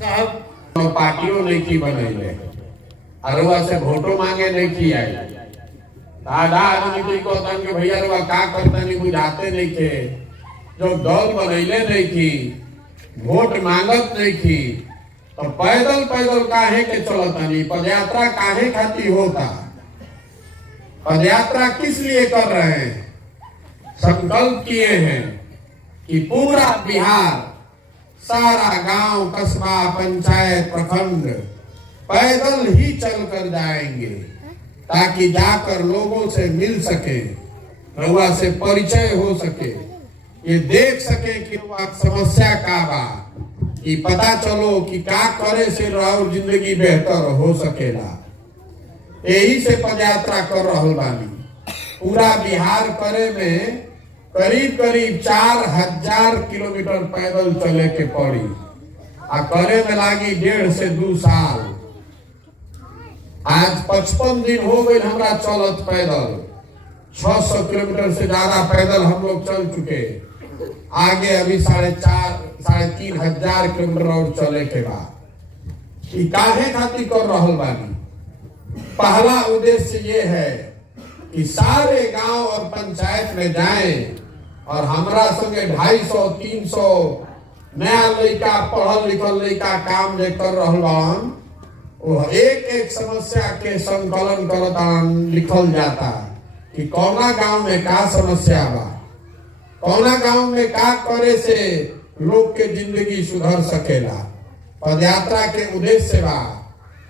साहब पार्टियों नहीं की बनैले अरुआ से वोटो मांगे नहीं की आई आधा आदमी को तन के भैया रुआ का करता नहीं बुझाते नहीं थे जो दल बनैले नहीं थी वोट मांगत नहीं थी तो पैदल पैदल काहे के चलता नहीं पदयात्रा काहे खाती होता पदयात्रा किस लिए कर रहे हैं संकल्प किए हैं कि पूरा बिहार सारा गांव कस्बा पंचायत प्रखंड पैदल ही चल कर जाएंगे ताकि जाकर लोगों से मिल सके रउआ से परिचय हो सके ये देख सके कि समस्या का बा कि पता चलो कि का करे से और जिंदगी बेहतर हो सकेला यही से पदयात्रा कर रहल बानी पूरा बिहार करे में करीब करीब 4000 किलोमीटर पैदल चले के पड़ी आ करे में लागी 1.5 से 2 साल आज 55 दिन हो गए हमरा चलत पैदल 600 किलोमीटर से ज्यादा पैदल हम लोग चल चुके आगे अभी 3,500 किलोमीटर और चले के बाद काहे खातिर कर रहल बानी पहला उद्देश्य ये है कि सारे गांव और पंचायत में जाएं और हमरा संगे 250-300 नया लड़का पढ़ल लिखल लड़का काम जे कर रहल बान वो एक एक समस्या के संकलन करतान लिखल जाता कि कौना गांव में का समस्या बा कौना गांव में का करे से लोग के जिंदगी सुधर सकेला पदयात्रा के उद्देश्य बा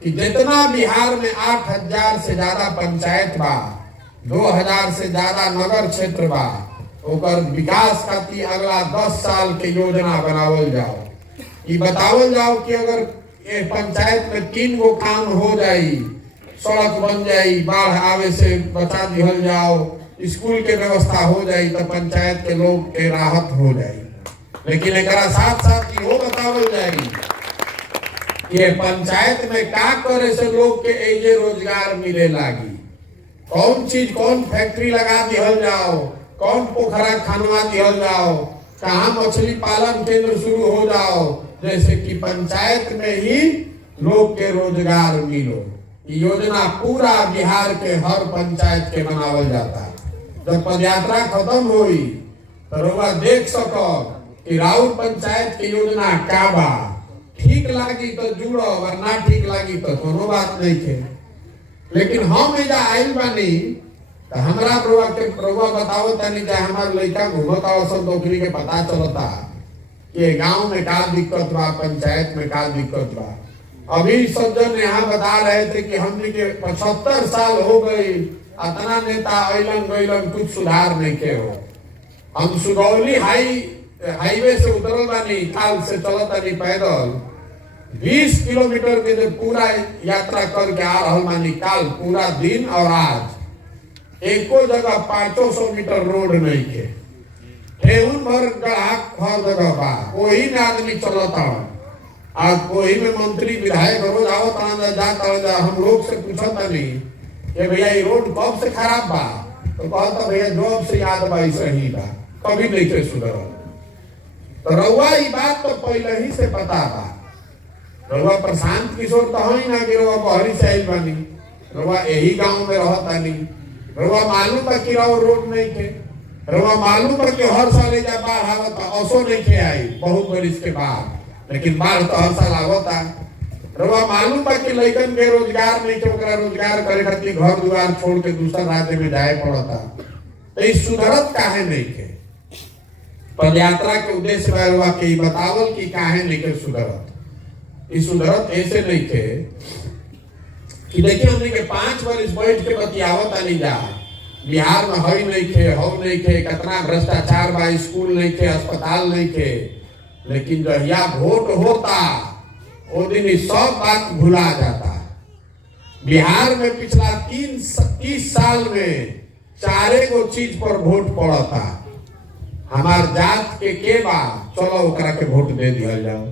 कि जितना बिहार में 8,000 से ज्यादा पंचायत बा 2,000 से ज्यादा नगर क्षेत्र बा ओकर विकास खातिर अगला 10 साल के योजना बनावल जाओ ये बतावल जाओ कि अगर ये पंचायत में 3 गो काम हो जाई सड़क बन जाई बाढ़ आवे से बचा दिहल जाओ स्कूल के व्यवस्था हो जाई तो पंचायत के लोग के राहत हो जाई लेकिन एक साथ साथ ये बतावल जाई ये पंचायत में का करे से लोग के एजे रोजगार मिले लागी कौन चीज कौन फैक्ट्री लगा दिहल जाओ कौन पोखरा खानवा दिहल जाओ कहाँ मछली पालन केंद्र शुरू हो जाओ जैसे कि पंचायत में ही लोग के रोजगार मिलो योजना पूरा बिहार के हर पंचायत के बनावल जाता है जब पदयात्रा खत्म हुई तो रउआ देख सको कि राउर पंचायत की योजना का बा ठीक लागी तो जुड़ो और ना ठीक लागी तो कोनो बात नहीं थे लेकिन हम एजा आइल बानी तो हमरा प्रभुआ बताओ तनी जे हमार लड़का घूमता सब नौकरी के पता चलता कि गांव में का दिक्कत बा पंचायत में का दिक्कत बा अभी सज्जन यहाँ बता रहे थे कि हमने के 75 साल हो गई अतना नेता अइलन गइलन कुछ सुधार नहीं के हो हम सुगौली हाईवे से उतरल बानी काल से चलत बानी पैदल 20 किलोमीटर के जो पूरा यात्रा करके आ रहल बानी काल पूरा दिन और आज एको जगह 500 मीटर रोड नहीं के ठेहुन भर ग्राहक हर जगह बा वही में आदमी चलता आज वही में मंत्री विधायक रोज आवत जाता हम लोग से पूछता नहीं कि भैया ये रोड कब से खराब बा तो कहता भैया जॉब से याद बा सही बा कभी नहीं के सुधर तो रउआ ये बात तो पहले ही से पता बा रउआ प्रशांत किशोर तो ही ना कि रउआ बहरी से आइल बानी रउआ यही गांव में रहता नहीं रउआ मालूम बा कि रोड नहीं थे रउआ मालूम बा कि हर साल एजा बाढ़ आवता असो नहीं थे आई बहुत बरिस के बाद लेकिन बाढ़ तो हर साल आवता रउआ मालूम बा कि लइकन के रोजगार नहीं थे ओकरा रोजगार करे खातिर घर दुआर छोड़ के दूसरा राज्य में जाए पड़ता तो इस सुधरत काहे नहीं थे पदयात्रा के उद्देश्य बा के बतावल कि काहे नहीं के सुधरत इस सुधरत ऐसे नहीं थे कि देखिए हमने के 5 वर्ष बैठ के बतियावत नहीं जा बिहार में हई नहीं थे हो नहीं थे कितना भ्रष्टाचार बा स्कूल नहीं थे अस्पताल नहीं थे लेकिन जब यह वोट होता वो दिन सब बात भुला जाता बिहार में पिछला 30 साल में 4 गो चीज पर वोट पड़ता हमार जात के बा चलो ओकरा के वोट दे दिया जाओ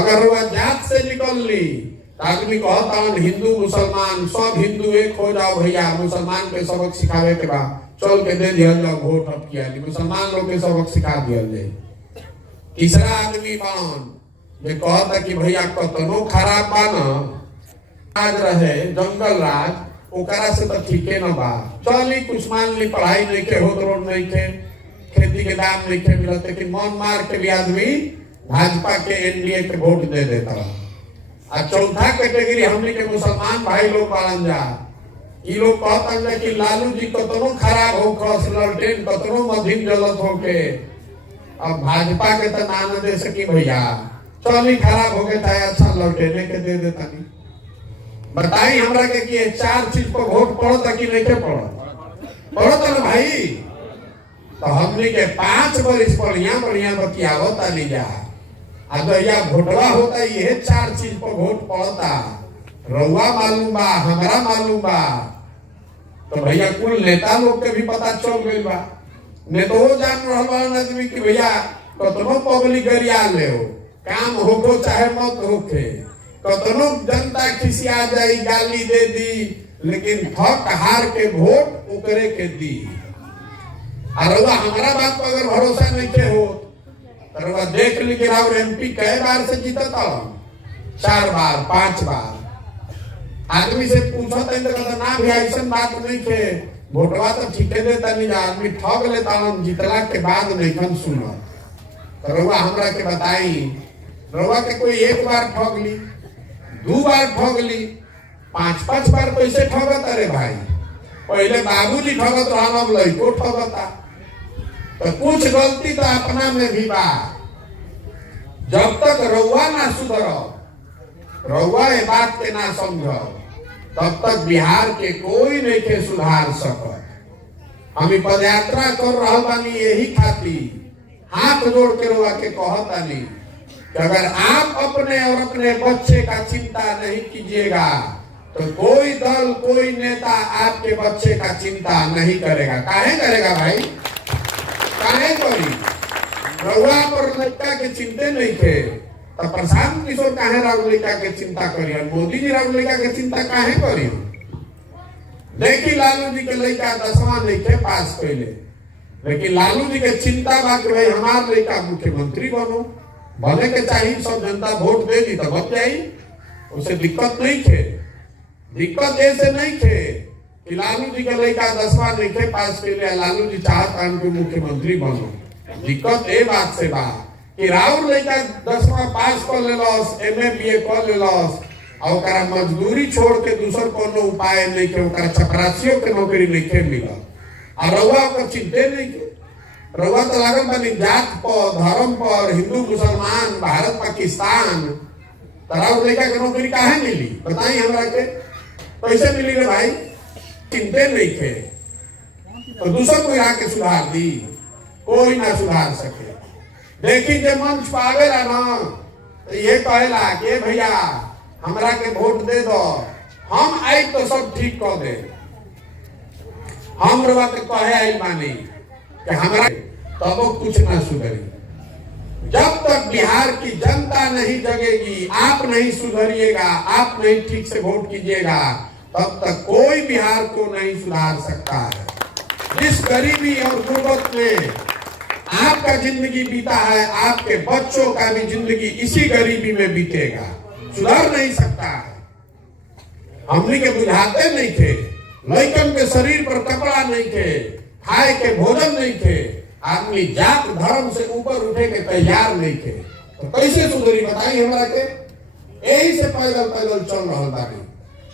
अगर वह जात से निकल ली आदमी कहता हिंदू मुसलमान सब हिंदू एक हो जाओ भैया मुसलमान के सबक सिखावे के बाद चल के दे दिया जाओ वोट अब किया मुसलमान लोग के सबक सिखा दिया जाए तीसरा आदमी कौन जे कहता कि भैया कतनो खराब बा न आज रहे जंगल राज ओकरा से तो ठीके न बा। चली कुछ मान ली पढ़ाई नहीं के होत, रोड नहीं के, खेती के दाम नहीं के मिलत, लेकिन मन मार के भी आदमी भाजपा के एनडीए के वोट दे देता। और चौथा कैटेगरी हमने के मुसलमान भाई लोग पालन जा, ये लोग कहता जा कि लालू जी कतनो खराब हो खस ललटेन कतनो मध्यम जलत हो के अब भाजपा के तो ना न दे सकी भैया, चली खराब हो गए था अच्छा ललटेने के दे देता। नहीं बताई हमरा के कि ये चार चीज पर वोट पड़ता कि नहीं के पड़ता ना भाई। तो हमने के 5 बरिस बढ़िया बढ़िया बतियावत आली जा, अदया वोटवा होता ये 4 चीज पर वोट पड़ता। रउआ मालूम बा, हमरा मालूम बा, तो भैया कुल नेता लोग के भी पता चल गई बा। ने तो वो जान रहा बा आदमी कि भैया कतनो पब्लिक गरिया ले हो काम होको चाहे मत होके, कतनो जनता खिसिया जाई गाली दे दी, लेकिन ठक हार के वोट ओकरे के दी। और हमारा बात पर अगर भरोसा नहीं के हो तो देख ली कि राव एमपी कई बार से जीता था, 4 बार 5 बार। आदमी से पूछा था तो ना भी ऐसा बात नहीं के वोटवा तो ठीके देता नहीं, आदमी ठग लेता हम जीतला के बाद नहीं खन सुना। तो रउआ हमरा के बताई, रउआ के कोई 1 बार ठग ली, 2 बार ठग ली, 5-5 बार कैसे ठगत? अरे भाई पहले बाबूजी ठगत रहा, अब लड़को ठगता। तो कुछ गलती तो अपना में भी बा। जब तक रउआ ना सुधरो, रउआ ये बात के ना समझो, तब तक बिहार के कोई नहीं के सुधार सकत। हम पदयात्रा कर रहा बानी यही खातिर हाथ जोड़ के रउआ के कहतानी कि अगर आप अपने और अपने बच्चे का चिंता नहीं कीजिएगा तो कोई दल कोई नेता आपके बच्चे का चिंता नहीं करेगा। काहे करेगा भाई? काहे करी? रउआ पर लड़का के चिंते नहीं थे तो प्रशांत किशोर काहे राहुल लड़का के चिंता करी, मोदी जी राहुल लड़का के चिंता काहे करी? देखी लालू जी के लड़का 10वां नहीं के पास कैले, लेकिन लालू जी के चिंता बा कि भाई हमार लड़का मुख्यमंत्री बनो, बने के चाहिए, सब जनता वोट दे दी तो बच जाई, उसे दिक्कत नहीं थे। दिक्कत ऐसे नहीं थे कि लालू जी के लड़का 10वां नहीं के पास कैले, लालू जी चाहता कि मुख्यमंत्री बनो। दिक्कत ए बात से बा कि राहुल लड़का 10वां पास कर लेलस, MA BA कर लेलस, और ओकरा मजदूरी छोड़ के दूसर कोनो उपाय नहीं के, ओकरा चपरासियों के नौकरी नहीं के मिलल। और रउआ ओकर चिंते नहीं के, रउआ तो लागल बानी जात पर, धर्म पर, हिंदू मुसलमान, भारत पाकिस्तान। तो राहुल लड़का के नौकरी काहे मिली बताई हमरा के? पैसे मिली रे भाई, चिंते नहीं के। तो दूसर कोई आके सुधार दी, कोई ना सुधार सके। देखी जे मंच पावेला ना तो ये कहेला कि भैया हमरा के वोट दे दो, हम आई तो सब ठीक कर दे। हम रवा के कहे आई मानी कि हमरा तब कुछ ना सुधरी। जब तक बिहार की जनता नहीं जगेगी, आप नहीं सुधरिएगा, आप नहीं ठीक से वोट कीजिएगा, तब तक कोई बिहार को नहीं सुधार सकता है। जिस गरीबी और गुर्बत में आपका जिंदगी बीता है, आपके बच्चों का भी जिंदगी इसी गरीबी में बीतेगा, सुधर नहीं सकता है। हमने के बुझाते नहीं थे, लड़कन के शरीर पर कपड़ा नहीं थे, खाए के भोजन नहीं थे, आदमी जात धर्म से ऊपर उठे के तैयार नहीं थे, तो कैसे सुधरी बताई हमरा के? यही से पैदल पैदल चल रहा बानी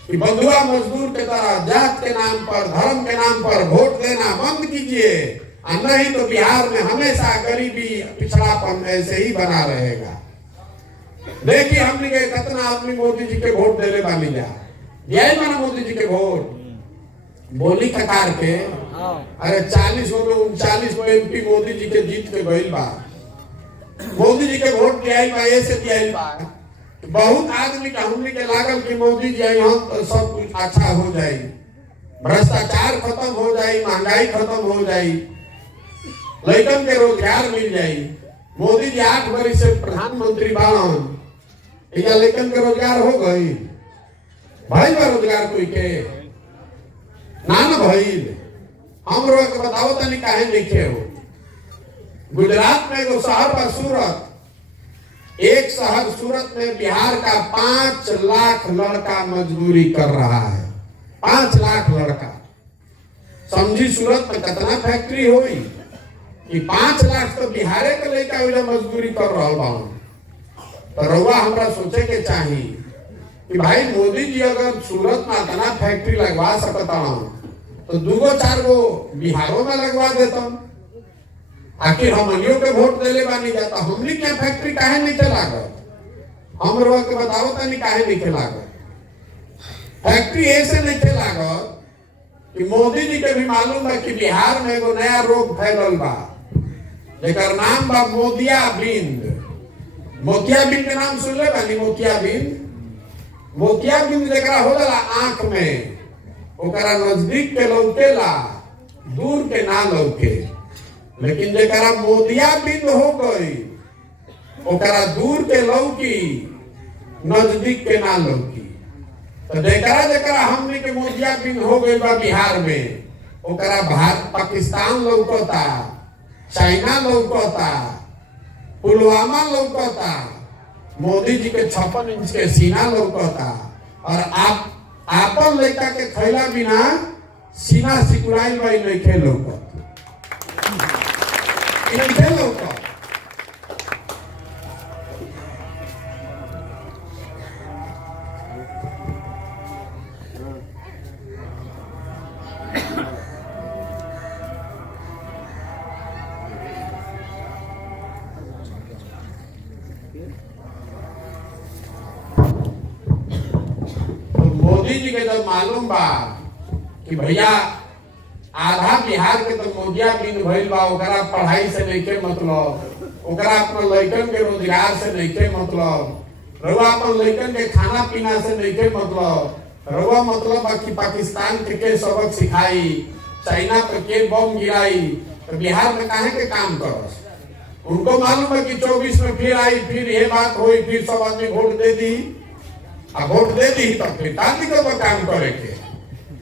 कि बंधुआ मजदूर के तरह जात के नाम पर, धर्म के नाम पर वोट देना बंद कीजिए, और नहीं तो बिहार में हमेशा गरीबी पिछड़ापन ऐसे ही बना रहेगा। देखिए हमने के कितना आदमी मोदी जी के वोट देने वाली जा, यही माना मोदी जी के वोट बोली ककार के। अरे 40 में 39 MP मोदी जी के जीत के गईल बा, मोदी जी के वोट दियाई बा, ऐसे दियाई बा। बहुत आदमी का हमने के लागल कि मोदी जी आई हम तो सब कुछ अच्छा हो जाए, भ्रष्टाचार खत्म हो जाए, महंगाई खत्म हो जाए, लड़कन के रोजगार मिल जाए। मोदी जी 8 वर्ष से प्रधानमंत्री बावन, या लड़कन के रोजगार हो गई? भाई बा रोजगार कोई के ना भइल। हम लोग के बताओ तनी काहे लिखे हो? गुजरात में एगो शहर बा सूरत, एक शहर सूरत में बिहार का 5 लाख लड़का मजदूरी कर रहा है। 5 लाख लड़का। समझी सूरत में कितना फैक्ट्री हुई कि 5 लाख तो बिहारे के लड़का मजदूरी कर रहा बा। तो रउआ हमरा सोचे के चाहिए कि भाई मोदी जी अगर सूरत में इतना फैक्ट्री लगवा सकता तो 2-4 गो बिहारों में लगवा देता। आखिर हमनियों के वोट देले बानी जाता, हमनी क्या फैक्ट्री काहे नहीं लागत? हम रउआ के बताओ तनी काहे नहीं लागत? फैक्ट्री ऐसे नहीं लागत कि मोदी जी के भी मालूम है कि बिहार में एगो नया रोग फैलल बा जेकर नाम बा मोतियाबिंद। मोतियाबिंद के नाम सुन ले बानी? मोतियाबिंद जेकरा होला आंख में, ओकरा नजदीक के लौकेला, दूर के ना लौके। लेकिन जेकरा मोतियाबिंद हो गई ओकरा दूर के लौकी, नजदीक के ना लौकी। तो जेकरा हमने के मोतियाबिंद हो गई बा बिहार में, ओकरा भारत पाकिस्तान लौकता, चाइना लौकता, पुलवामा लौकता, मोदी जी के 56 इंच के सीना लौकता। और आप आपन लड़का के खैला बिना सीना सिकुड़ाई बाई नहीं लौकत। मोदी जी के जब मालूम बा कि भैया आधा बिहार के तो मोतियाबिंद भइल बा, ओकरा पढ़ाई से नहीं मतलब, ओकरा अपन लड़कन के रोजगार से नहीं मतलब, रउआ अपन लड़कन के खाना पीना से नहीं मतलब, रउआ मतलब कि पाकिस्तान के सबक सिखाई, चाइना पे के बम गिराई, तो बिहार में काहे के काम करस? उनको मालूम है कि 24 में फिर आई, फिर ये बात हुई, फिर सब आदमी वोट दे दी। अब वोट दे दी तो फिर काम करे के।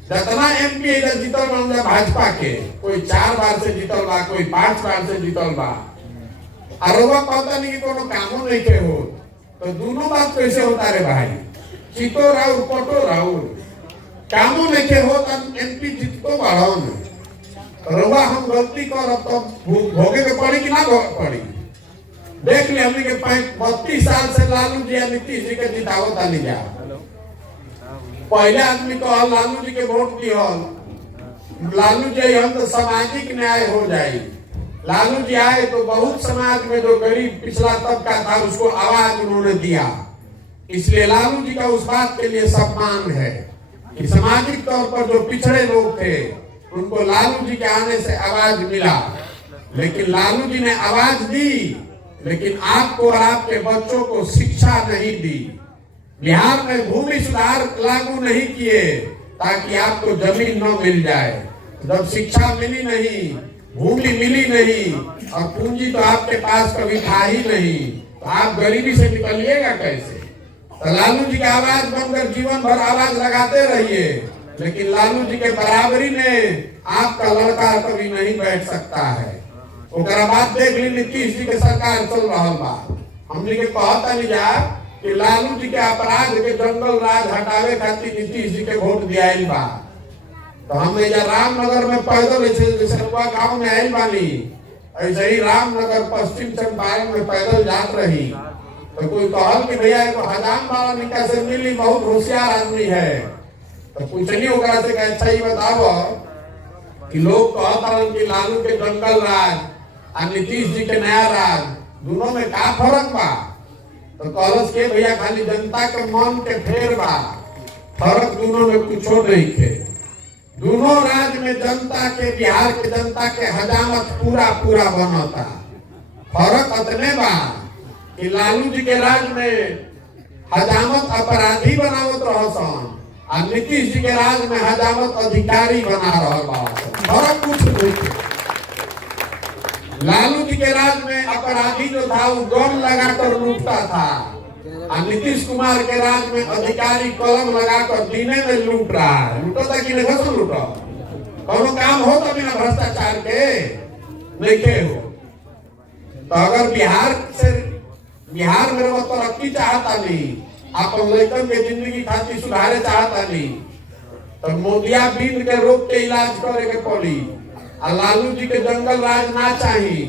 जितना एमपी जीतल बा भाजपा के, कोई 4 बार से जीतल बा, कोई 5 बार से जीतल बा। और पता नहीं कि कोनो कामों नहीं के हो, तो दोनों बात कैसे होता रे भाई? चितो राउर पटो राउर, कामों नहीं के हो तो एमपी जीतो बढ़ाओ। रउआ हम गलती करब तो भोगे के पड़ी कि ना पड़ी? देख ले हमने के 32 साल से लालू जी या नीतीश जी के जितावत आनी जा। पहले आदमी को लालू जी के वोट दिहल, लालू जी हम तो सामाजिक न्याय हो जाए। लालू जी आए तो बहुत समाज में जो गरीब पिछड़ा तबका था उसको आवाज उन्होंने दिया। इसलिए लालू जी का उस बात के लिए सम्मान है कि सामाजिक तौर पर जो पिछड़े लोग थे उनको लालू जी के आने से आवाज मिला। लेकिन लालू जी ने आवाज दी, लेकिन आपको और आपके बच्चों को शिक्षा नहीं दी। बिहार में भूमि सुधार लागू नहीं किए ताकि आपको जमीन न मिल जाए। जब शिक्षा मिली नहीं, भूमि मिली नहीं और पूंजी तो आपके पास कभी था ही नहीं, तो आप गरीबी से निकलिएगा कैसे? तो लालू जी का आवाज बनकर जीवन भर आवाज लगाते रहिए, लेकिन लालू जी के बराबरी में आपका लड़का कभी नहीं बैठ सकता है। ओकरा बाद देख ली नीतीश जी के सरकार चल रहा बा। हमने के कहता नहीं जा कि लालू जी के अपराध के जंगल राज हटावे खातिर नीतीश जी के वोट दियाइल बा। तो हम एजा रामनगर में पैदल जैसे गाँव में आयल बानी, ऐसे ही रामनगर पश्चिम चंपारण में पैदल जात रही तो कोई कहल कि भैया एगो हजाम वाला निका से मिली, बहुत होशियार आदमी है। तो पूछनी ओकरा से अच्छा ही बताओ कि लोग कहता कि लालू के जंगल राज और नीतीश जी के नया राज दोनों में का फर्क बा? तो कहलस के भैया खाली जनता के मन के फेर बा, फर्क दोनों में कुछो नहीं थे। दोनों राज्य में जनता के, बिहार के जनता के हजामत पूरा पूरा बनता। फर्क अतने बा कि लालू जी के राज में हजामत अपराधी बनावत रहसन और नीतीश जी के राज में हजामत अधिकारी बना रहा बा। फर्क कुछ नहीं। लालू जी के राज में अपराधी जो था वो गन लगाकर लूटता था और नीतीश कुमार के राज में अधिकारी कलम लगाकर दीने में लूट रहा है। लूटता कि नहीं घसो लूटो? कोनो काम हो तो बिना भ्रष्टाचार के नहीं के हो। तो अगर बिहार से बिहार में वो तरक्की चाहता नहीं, अपन लड़कन के जिंदगी खातिर सुधारे चाहता नहीं, तो मोदिया बीन के रोग के इलाज करे के पड़ी। और लालू जी के जंगल राज ना चाहिए,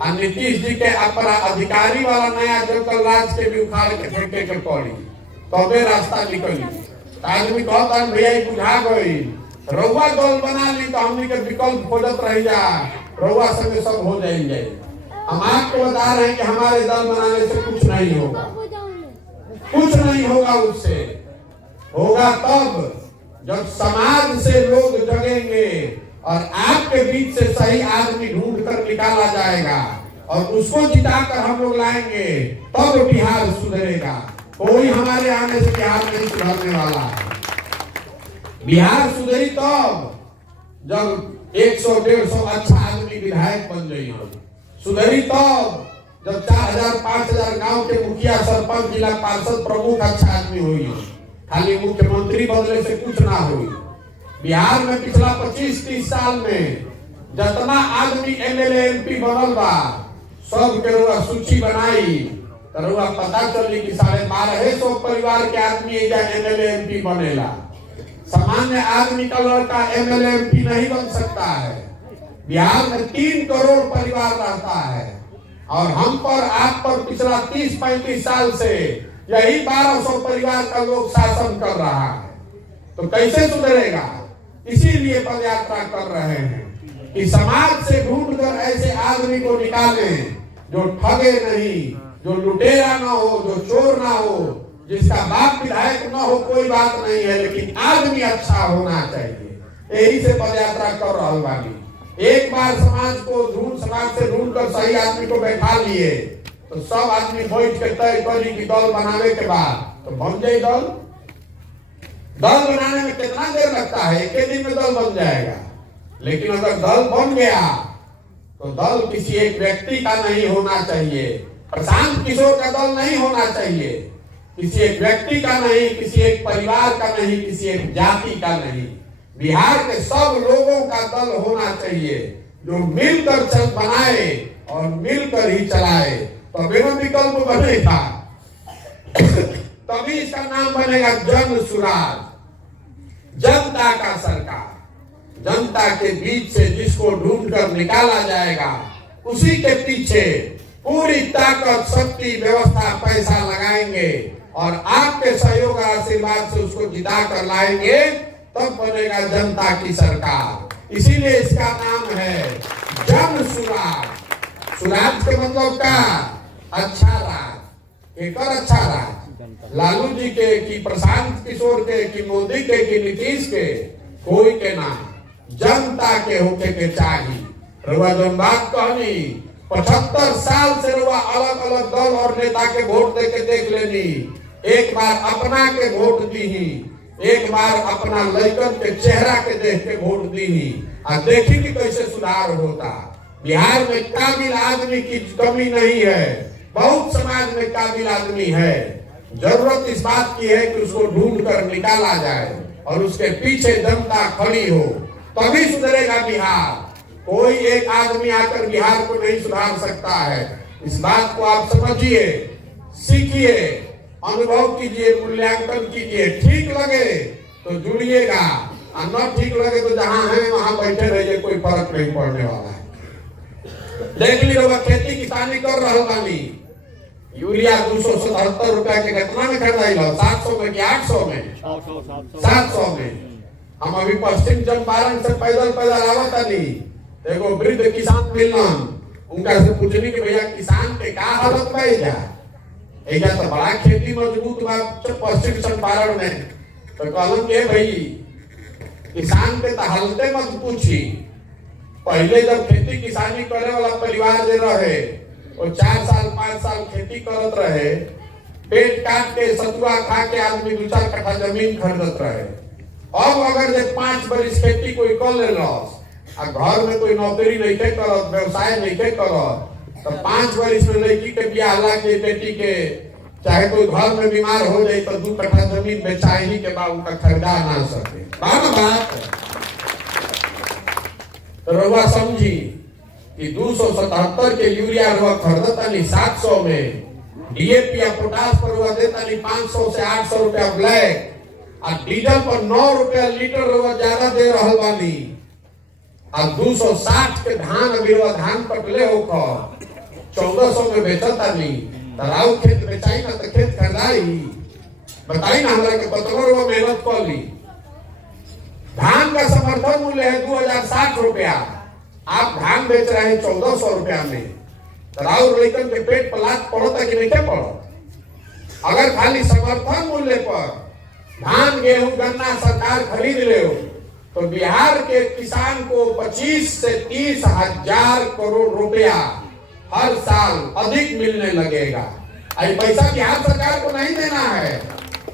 और नीतीश जी के अपरा अधिकारी वाला नया जंगल राज के भी उखाड़ के फेंके के पड़ी, तबे रास्ता निकली। आदमी कहता भैया बुझा गई, रउआ दल बना ली तो हमनी के विकल्प खोजत रह जा, रउआ संगे सब हो जाएंगे। हम आपको बता रहे हैं कि हमारे दल बनाने से कुछ नहीं होगा, कुछ नहीं होगा। उससे होगा तब जब समाज से लोग जगेंगे और आपके बीच से सही आदमी ढूंढ कर निकाला जाएगा और उसको जिताकर हम लोग लाएंगे, तब बिहार सुधरेगा। कोई हमारे आने से बिहार नहीं सुधरने वाला है। बिहार सुधरी तब जब 100-150 अच्छा आदमी विधायक बन जाइए, सुधरी तब जब 4000-5000 गांव के मुखिया, सरपंच, जिला पार्षद, प्रमुख अच्छा आदमी हुई। खाली मुख्यमंत्री बदले से कुछ ना हुई। बिहार में पिछला 25-30 साल में जितना आदमी एमएलए एमपी बनल बा, सब के रुआ सूची बनाई तो रुआ पता चली कि 1250 परिवार के आदमी एमएलए एमपी बनेला। सामान्य आदमी का लड़का एमएलए एमपी नहीं बन सकता है। बिहार में 3 करोड़ परिवार रहता है और हम पर आप पर पिछला 30-35 साल से यही 1200 परिवार का लोग शासन कर रहा है, तो कैसे सुधरेगा? इसीलिए पदयात्रा कर रहे हैं कि समाज से ढूंढकर ऐसे आदमी को निकालें जो ठगे नहीं, जो लुटेरा ना हो, जो चोर ना हो, जिसका बाप विधायक ना हो, कोई बात नहीं है, लेकिन आदमी अच्छा होना चाहिए। यही से पदयात्रा कर रहा बानी। एक बार समाज से ढूंढ कर सही आदमी को बैठा लिए तो सब आदमी बैठ के तय करी कि दल बनाने के बाद तो बन जाए दल। दल बनाने में कितना देर लगता है? एक दिन में दल बन जाएगा। लेकिन अगर दल बन गया तो दल किसी एक व्यक्ति का नहीं होना चाहिए, प्रशांत किशोर का दल नहीं होना चाहिए, किसी एक व्यक्ति का नहीं, किसी एक परिवार का नहीं, किसी एक जाति का नहीं। बिहार के सब लोगों का दल होना चाहिए जो मिलकर चल बनाए और मिलकर ही चलाए, तो बिना विकल्प बनेगा। तभी इसका नाम बनेगा जन सुराज, जनता का सरकार। जनता के बीच से जिसको ढूंढकर निकाला जाएगा, उसी के पीछे पूरी ताकत, शक्ति, व्यवस्था, पैसा लगाएंगे और आपके सहयोग और आशीर्वाद से उसको जिता कर लाएंगे, तब बनेगा जनता की सरकार। इसीलिए इसका नाम है जन सुराज। सुराज के मतलब का अच्छा राज। एक और अच्छा राज लालू जी के, कि प्रशांत किशोर के, कि मोदी के, कि नीतीश के, कोई के ना, जनता के होके के चाहिए। रुआ जब बात कहनी 75 साल से रुआ अलग अलग दल और नेता के वोट दे के देख लेनी। एक बार अपना के वोट दी, एक बार अपना लड़कन के चेहरा के देख के वोट दी और देखी कि कैसे सुधार होता। बिहार में काबिल आदमी की कमी नहीं है, बहुत समाज में काबिल आदमी है। जरूरत इस बात की है कि उसको ढूंढ कर निकाला जाए और उसके पीछे जनता खड़ी हो, तभी सुधरेगा बिहार। कोई एक आदमी आकर बिहार को नहीं सुधार सकता है। इस बात को आप समझिए, सीखिए, अनुभव कीजिए, मूल्यांकन कीजिए। ठीक लगे तो जुड़िएगा और न ठीक लगे तो जहां है वहां बैठे रहिए, कोई फर्क नहीं पड़ने वाला है। देख लीजिए, खेती किसानी कर रहा बानी, यूरिया 277 रुपया के कितना में खरीदाई लो? 700 में कि 800 में? 700 में। हम अभी पश्चिम चंपारण से पैदल आवत नहीं, देखो वृद्ध किसान मिलना, उनका से पूछनी कि भैया किसान के का हालत में एजा तो बड़ा खेती मजबूत बा पश्चिम चंपारण में, तो कहूं के भाई किसान के तो हालते मत पूछी। पहले जब खेती किसानी करे वाला परिवार जे रहे, वो 4 साल 5 साल खेती करत रहे, पेट काट के सतुआ खा के आदमी 2-4 कट्ठा जमीन खरीदत रहे। अब अगर जे 5 बरिस खेती कोई कर ले आ घर में कोई नौकरी नहीं के करत, व्यवसाय नहीं के करत, तो 5 बरिस में लड़की के ब्याह ला के, बेटी के, चाहे कोई घर में बीमार हो जाए तो 2 कट्ठा जमीन बेचाही के बाद उनका खरीदा ना सके। बात तो रउआ समझी कि 277 के यूरिया रुआ खरीदता नहीं 700 में, डीएपी या पोटास पर हुआ देता नहीं 500 से 800 रुपया ब्लैक, और डीजल पर 9 रुपया लीटर हुआ ज्यादा दे रहल बानी, और 260 के धान अभी हुआ धान पटले होकर 1400 में बेचता नहीं, तराऊ खेत बेचाई ना तो खेत खरीदाई। बताई ना हमरा के पतवर वो मेहनत कर ली। धान का समर्थन मूल्य है 2060 रुपया, आप धान बेच रहे हैं 1400 रुपया में, तराऊ लेकर के पेट पलाट पड़ता कि नहीं क्या पड़ो। अगर खाली समर्थन मूल्य पर धान गेहूं गन्ना सरकार खरीद ले तो बिहार के किसान को 25 से 30 हजार करोड़ रुपया हर साल अधिक मिलने लगेगा। अभी पैसा बिहार सरकार को नहीं देना है,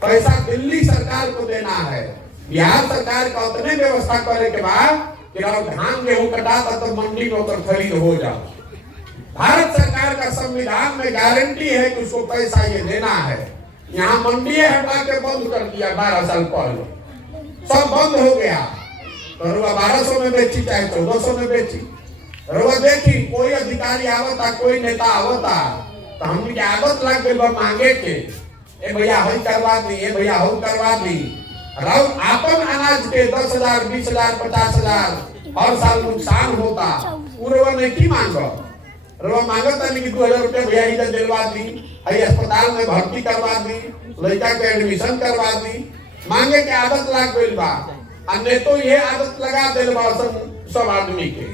पैसा दिल्ली सरकार को देना है। बिहार सरकार का उतने व्यवस्था करे के बाद कि धान गेहूं कटाता तो मंडी में उतर खरीद हो जाओ। भारत सरकार का संविधान में गारंटी है कि उसको पैसा ये देना है। यहाँ मंडी हटा के बंद कर दिया 12 साल पहले, सब बंद हो गया। तो 1200 में बेची चाहे 1400 में बेची। देखी कोई अधिकारी आवता, कोई नेता आवता तो हमने की आदत लग गई मांगे के, ए भैया हई करवा दी, ए भैया हई करवा दी। आपन अनाज के 10,000 20,000 50,000 हर साल नुकसान होता, पूर्व ने की मांगो मांगता नहीं कि 2000 रुपया भैया इधर दिलवा दी, हई अस्पताल में भर्ती करवा दी, लड़का के एडमिशन करवा दी। मांगे के आदत लग गई बा, अन्य तो ये आदत लगा दिल बा सब आदमी के,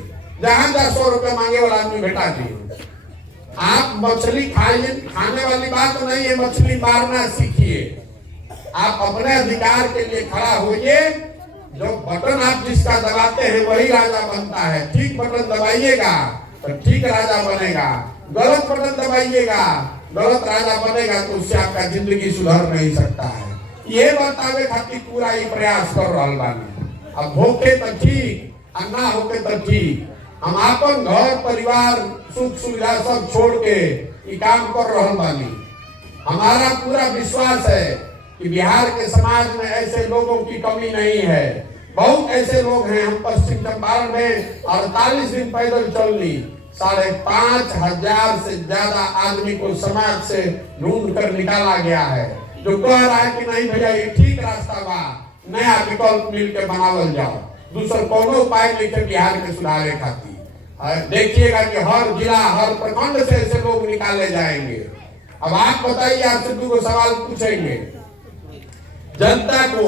जहां 100 रुपया मांगे वाला आदमी बेटा दी। आप मछली खाने वाली बात नहीं है, मछली मारना सीखिए। आप अपने अधिकार के लिए खड़ा होइए। जो बटन आप जिसका दबाते हैं वही राजा बनता है। ठीक बटन दबाइएगा तो ठीक राजा बनेगा, गलत बटन दबाइएगा गलत राजा बनेगा, तो उससे आपका जिंदगी सुधर नहीं सकता है। ये बतावे खातिर पूरा ये प्रयास कर रहा बानी। अब होके तो ठीक, ना होके तो ठीक। हम अपन घर परिवार सुख सुविधा सब छोड़ के ये काम कर रहा बानी। हमारा पूरा विश्वास है कि बिहार के समाज में ऐसे लोगों की कमी नहीं है। बहुत ऐसे लोग हैं। हम पश्चिम चंपारण में 48 दिन पैदल चल ली, 5,500 से ज्यादा आदमी को समाज से ढूंढ कर निकाला गया है, जो कह रहा है कि नहीं भैया ये ठीक रास्ता बा, नया विकल्प मिल के बनावल जाओ, दूसरा कोनो उपाय लेकर बिहार के सुधारे खातिर। देखिएगा कि हर जिला हर प्रखंड से ऐसे लोग निकाले जाएंगे। अब आप बताइए, आपसे 2 सवाल पूछेंगे। जनता को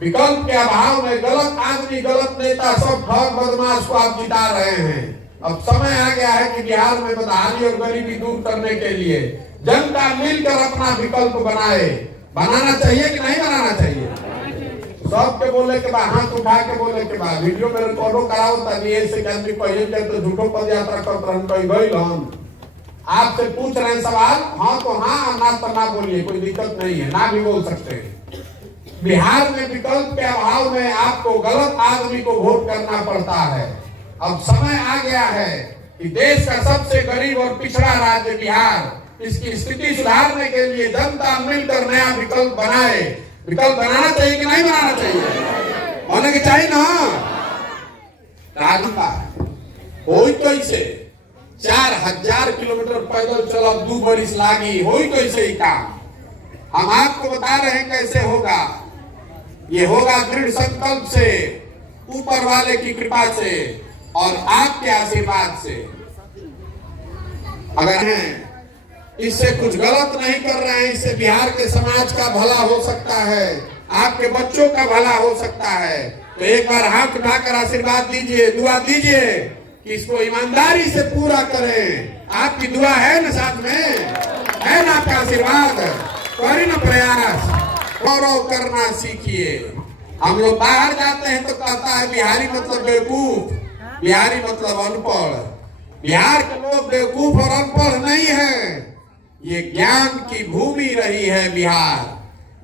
विकल्प के अभाव में गलत आदमी गलत नेता सब ठग बदमाश को आप जिता रहे हैं। अब समय आ गया है कि बिहार में बदहाली और गरीबी दूर करने के लिए जनता मिलकर अपना विकल्प बनाए। बनाना चाहिए कि नहीं बनाना चाहिए? सबके बोले के बाद, हाथ उठा के बोले के बाद, वीडियो में रिकॉर्डो कराओ ताकि ऐसे आदमी पहले तो झूठो पद यात्रा करते रहन। आपसे पूछ रहे हैं सवाल, हाँ तो हाँ, ना तो ना बोलिए, कोई दिक्कत नहीं है, ना भी बोल सकते हैं। बिहार में विकल्प के अभाव में आपको गलत आदमी को वोट करना पड़ता है। अब समय आ गया है कि देश का सबसे गरीब और पिछड़ा राज्य बिहार, इसकी स्थिति सुधारने के लिए जनता मिलकर नया विकल्प बनाए। विकल्प बनाना चाहिए कि नहीं बनाना चाहिए? होने के चाहिए ना। हो कैसे 4000 किलोमीटर पैदल चलो, 2 बरिस लागी, हो कैसे ही काम। हम आपको बता रहे हैं कैसे होगा। ये होगा दृढ़ संकल्प से, ऊपर वाले की कृपा से और आपके आशीर्वाद से। अगर हैं इससे कुछ गलत नहीं कर रहे हैं, इससे बिहार के समाज का भला हो सकता है, आपके बच्चों का भला हो सकता है। तो एक बार हाथ उठाकर आशीर्वाद दीजिए, दुआ दीजिए कि इसको ईमानदारी से पूरा करें। आपकी दुआ है ना, साथ में है ना आपका आशीर्वाद? करें ना प्रयास, गौरव करना सीखिए। हम लोग बाहर जाते हैं तो कहता है बिहारी मतलब बेवकूफ, बिहारी मतलब अनपढ़। बिहार के लोग बेवकूफ और अनपढ़ नहीं है, ये ज्ञान की भूमि रही है बिहार।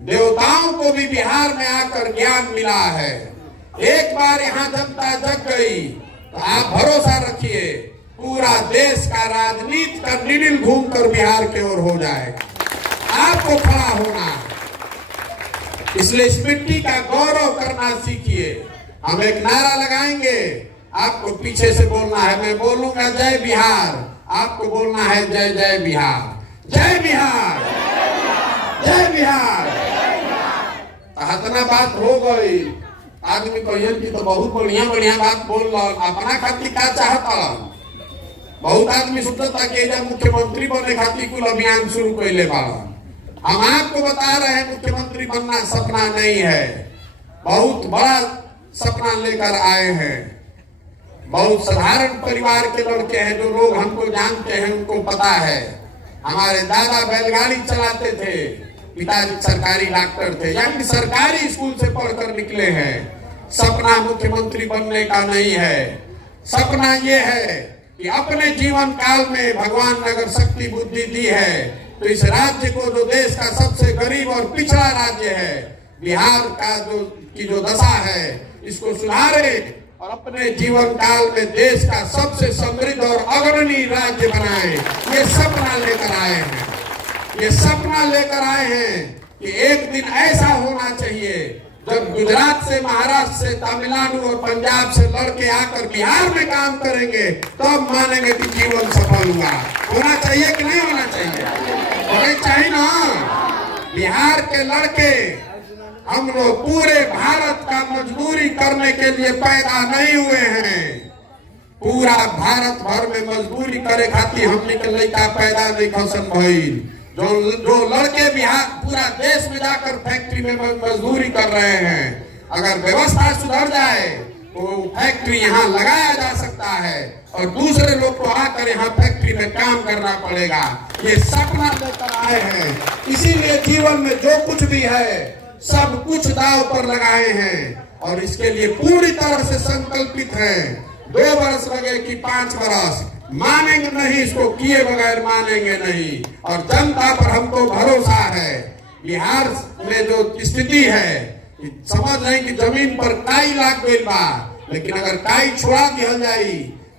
देवताओं को भी बिहार में आकर ज्ञान मिला है। एक बार यहाँ जनता जग गई तो आप भरोसा रखिए, पूरा देश का राजनीति का निडिल घूमकर बिहार की ओर हो जाएगा। आपको खड़ा होना है, इसलिए इस मिट्टी का गौरव करना सीखिए। हम एक नारा लगाएंगे, आपको पीछे से बोलना है। मैं बोलूंगा जय बिहार, आपको बोलना है जय जय बिहार। जय बिहार, जय बिहार। इतना बात हो गई, आदमी कहियन की तो बहुत बढ़िया बढ़िया बात बोल रहा, अपना खातिर क्या चाहता। बहुत आदमी सोचता कि जब मुख्यमंत्री बनने खातिर कुल अभियान शुरू कैले बाड़ा। हम आपको बता रहे हैं मुख्यमंत्री बनना सपना नहीं है, बहुत बड़ा सपना लेकर आए हैं। बहुत साधारण परिवार के लड़के हैं, जो लोग हमको जानते हैं उनको पता है। हमारे दादा बैलगाड़ी चलाते थे, पिताजी सरकारी डॉक्टर थे, यानी सरकारी स्कूल से पढ़कर निकले हैं। सपना मुख्यमंत्री बनने का नहीं है, सपना ये है कि अपने जीवन काल में भगवान ने अगर शक्ति बुद्धि दी है तो इस राज्य को, जो देश का सबसे गरीब और पिछड़ा राज्य है, बिहार का जो दशा है, इसको सुधारे और अपने जीवन काल में देश का सबसे समृद्ध और अग्रणी राज्य बनाए। ये सपना लेकर आए हैं, ये सपना लेकर आए हैं कि एक दिन ऐसा होना चाहिए जब गुजरात से, महाराष्ट्र से, तमिलनाडु और पंजाब से लड़के आकर बिहार में काम करेंगे तब मानेंगे कि जीवन सफल हुआ। होना चाहिए कि नहीं होना चाहिए? होना चाहिए ना। बिहार के लड़के, हम लोग पूरे भारत का मजदूरी करने के लिए पैदा नहीं हुए हैं। पूरा भारत भर में मजदूरी करे खातिर हमने के लड़का पैदा नहीं खसन भइल। जो लड़के बिहार पूरा देश में जाकर फैक्ट्री में मजदूरी कर रहे हैं, अगर व्यवस्था सुधर जाए तो फैक्ट्री यहाँ लगाया जा सकता है और दूसरे लोग को आकर यहाँ फैक्ट्री में काम करना पड़ेगा। ये सपना लेकर आए हैं, इसीलिए जीवन में जो कुछ भी है सब कुछ दांव पर लगाए हैं और इसके लिए पूरी तरह से संकल्पित हैं। 2 वर्ष लगे कि 5 वर्ष, मानेंगे नहीं, इसको किए बगैर मानेंगे नहीं। और जनता पर हमको भरोसा है। बिहार में जो स्थिति है, समझ रहे कि जमीन पर काई लाग गई बा, लेकिन अगर काई छोड़ा दिया जाए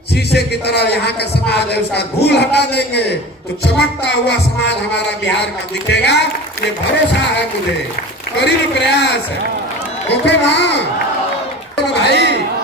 शीशे की तरह यहाँ का समाज है, उसका धूल हटा देंगे तो चमकता हुआ समाज हमारा बिहार का दिखेगा। ये भरोसा है मुझे, करीब प्रयास है। ओके ना भाई।